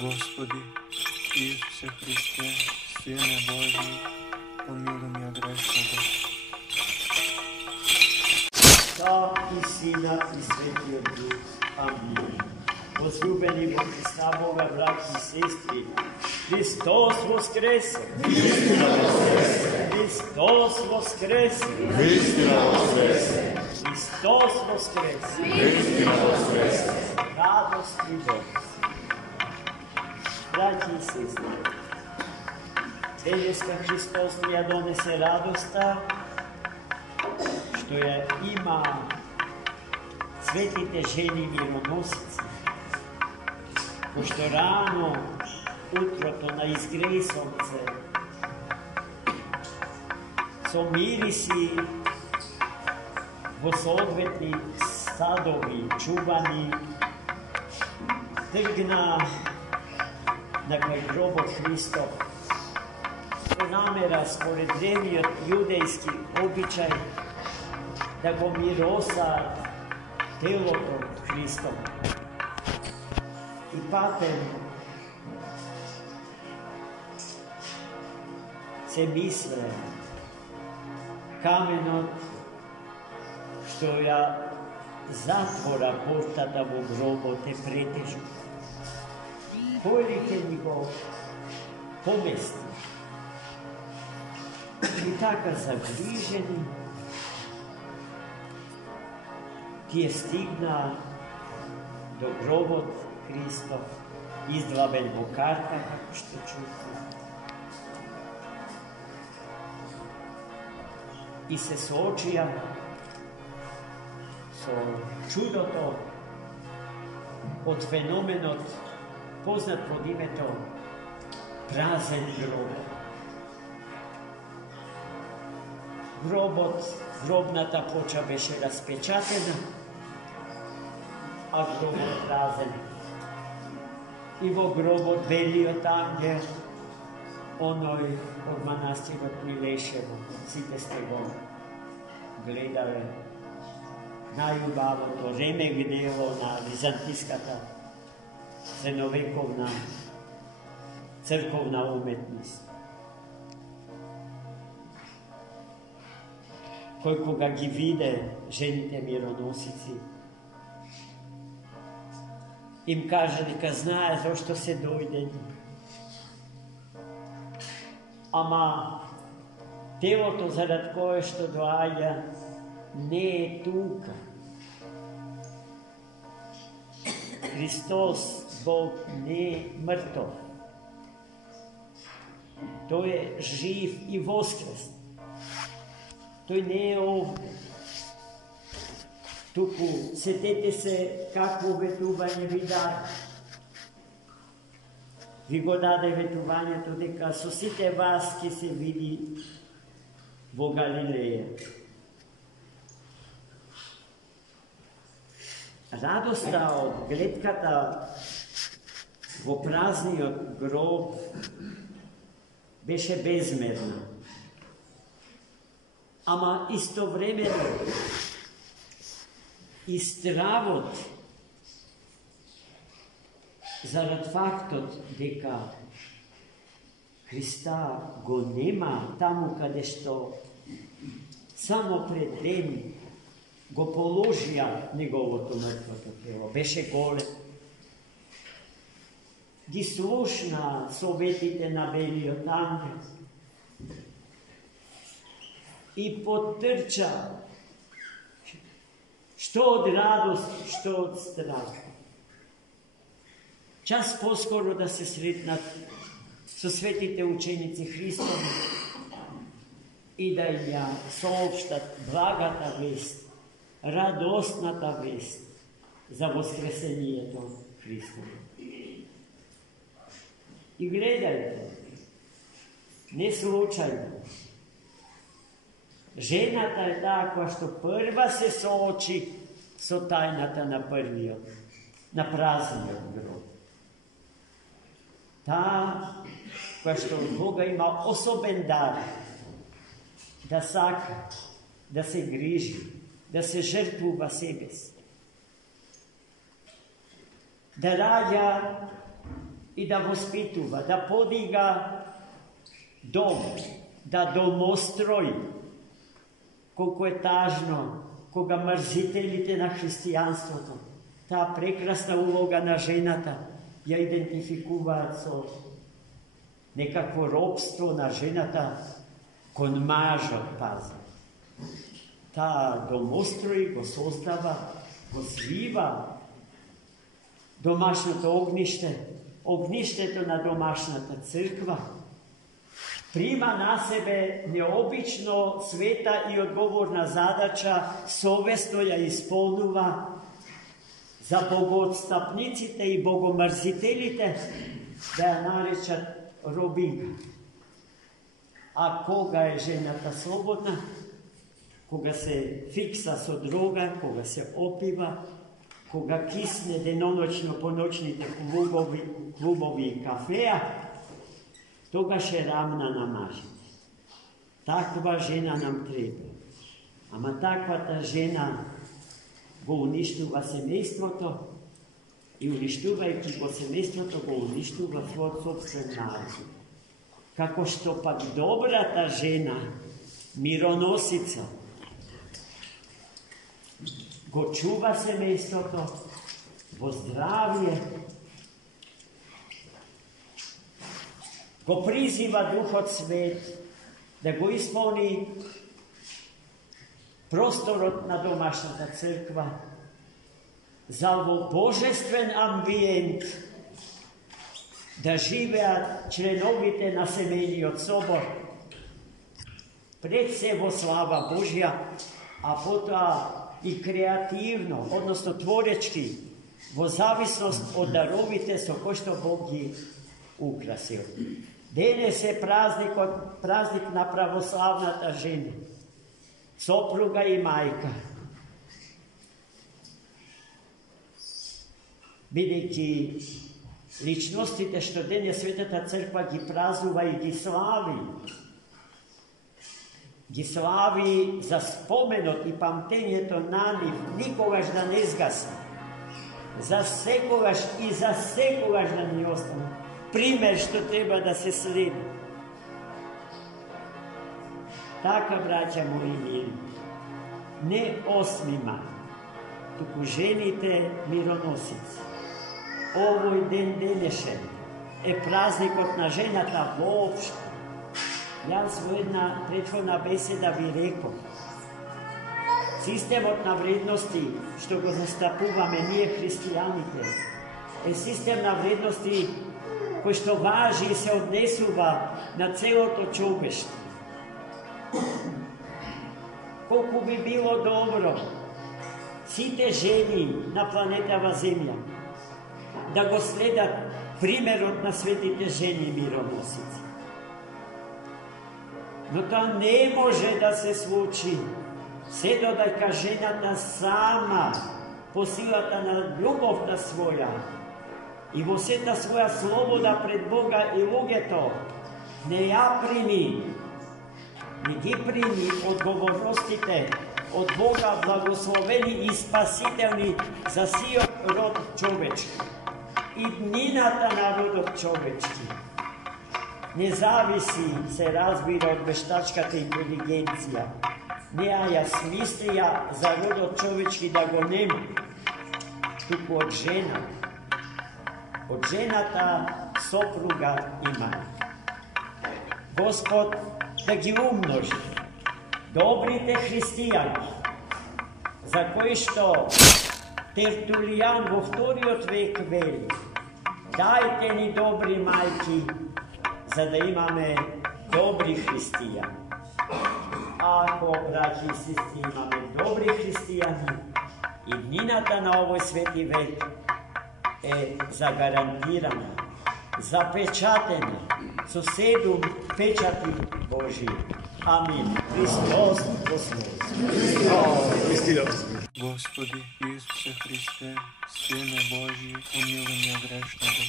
Господи, Исусе Христе, Сине Божий, помилуй меня грешного. Отца и Сина и Светиот Дух. Амин. Возлюбени во Христа Бога, браќи и сестри, Христос воскресе! Вистина воскресе! Христос воскресе! Вистина воскресе! Христос воскресе! Вистина воскресе! Радост и бодрост. Браќи и сестри, денеска Христос ни ја донесе радоста, што ја има светите жени мироносици, пошто рано утрото на изгреј сонце со мириси во соодветни садови чувани тргна на кај гробот Христов со намера според древниот јудејски обичај да го миросаат телото Христово. И патем се мисле каменот што ја затвора портата во гробот е претежок. Кој ли ќе ни го помести? И така загрижени тие стигна до гробот Христов, издлабен во карта, како што чувствува. И се соочија со чудото од феноменот познат под името празен гроб. Гробната плоча беше распечатена, а гробот празен. И во гробот белиот ангел, оној од манастирот Милешево, сите сте го гледале, најубавото ремек дело на византиската средновековна црковна уметност. Кој кога ги виде жените мироносици, им каже дека знае зошто се дојдени. Ама телото зарад кое што доаѓа не е тука. Христос, Бог, не е мртов. Тој е жив и воскресен. Тој не е овде. Туку сетете се какво ветување ви даде. Ви го даде ветувањето дека со сите вас ќе се види во Галилеја. Радоста од гледката во празниот гроб беше безмерна. Ама истовремено и стравот зарад фактот дека Христа го нема таму каде што само пред ден го положија неговото мртвото тело. Беше голем. Ги слушна советите на белиот ангел и потрча, што од радост, што од страх. Час поскоро да се сретнат со светите ученици Христови и да ја соопштат благата вест, радостната вест за воскресението Христово. И гледајте, не случајно, жената е таа која што прва се соочи со тајната на првиот, на празниот гроб. Таа која што од Бога има особен дар да сака, да се грижи, да се жртвува себе си, да раѓа и да воспитува, да подига дом, да домострои. Колку е тажно кога мрзителите на христијанството, таа прекрасна улога на жената, ја идентификуваат со некакво робство на жената кон мажот, пази. Таа домострои, го создава, го свива домашното огниште, огништето на домашната црква, прима на себе необично света и одговорна задача, совесно ја исполнува за богоотстапниците и богомрзителите да ја наречат робинка. А кога е жената слободна, кога се фикса со дрога, кога се опива, кога кисне деноночно по ночните клубови и кафеа, тогаш е рамна на мажите. Таква жена нам треба. Ама таквата жена го уништува семејството и уништувајќи го семејството, го уништува својот собствен народ. Како што пак добрата жена, мироносица, го чува семејството во здравје, го призива Духот Свет да го исполни просторот на домашната црква за во божествен амбиент да живеат членовите на семејниот собор пред се во слава Божја, а потоа и креативно, односно творечки, во зависност од даровите со кои што Бог ги украсил. Денес е празник на православната жена, сопруга и мајка. Бидејќи личностите што денес Светата Црква ги празнува и ги слави за споменот и памтењето на нив, никогаш да не згаси. За секогаш и за секогаш да ни остане пример што треба да се следи. Така, браќа мои мили, не 8 май, туку жените мироносици. Овој ден денешен е празникот на жената воопшто. Јас во една претходна беседа ви реков, системот на вредности што го застапуваме ние христијаните е систем на вредности кој што важи и се однесува на целото човештво. Колку би било добро сите жени на планетава Земја да го следат примерот на светите жени мироносици. Но тоа не може да се случи се додека жената сама по силата на љубовта своја и во сета своја слобода пред Бога и луѓето не ја прими, не ги прими одговорностите од Бога благословени и спасителни за сиот род човечки и днината на родот човечки. Не зависи, се разбира, од вештачката интелигенција. Неа ја смислија за родот човечки да го нема, туку од жената. Од жената сопруга и мајка. Господ да ги умножи добрите христијани, за кои што Тертулијан во 2 век вели: дајте ни добри мајки, за да имаме добри христијани. Ако, браќи и сестри, имаме добри христијани, и днината на овој свети век е загарантирана, запечатена со 7 печати Божи. Амин. Христос воскресе! Господи Исусе Христе, Сине Божи, помилуй меня грешного.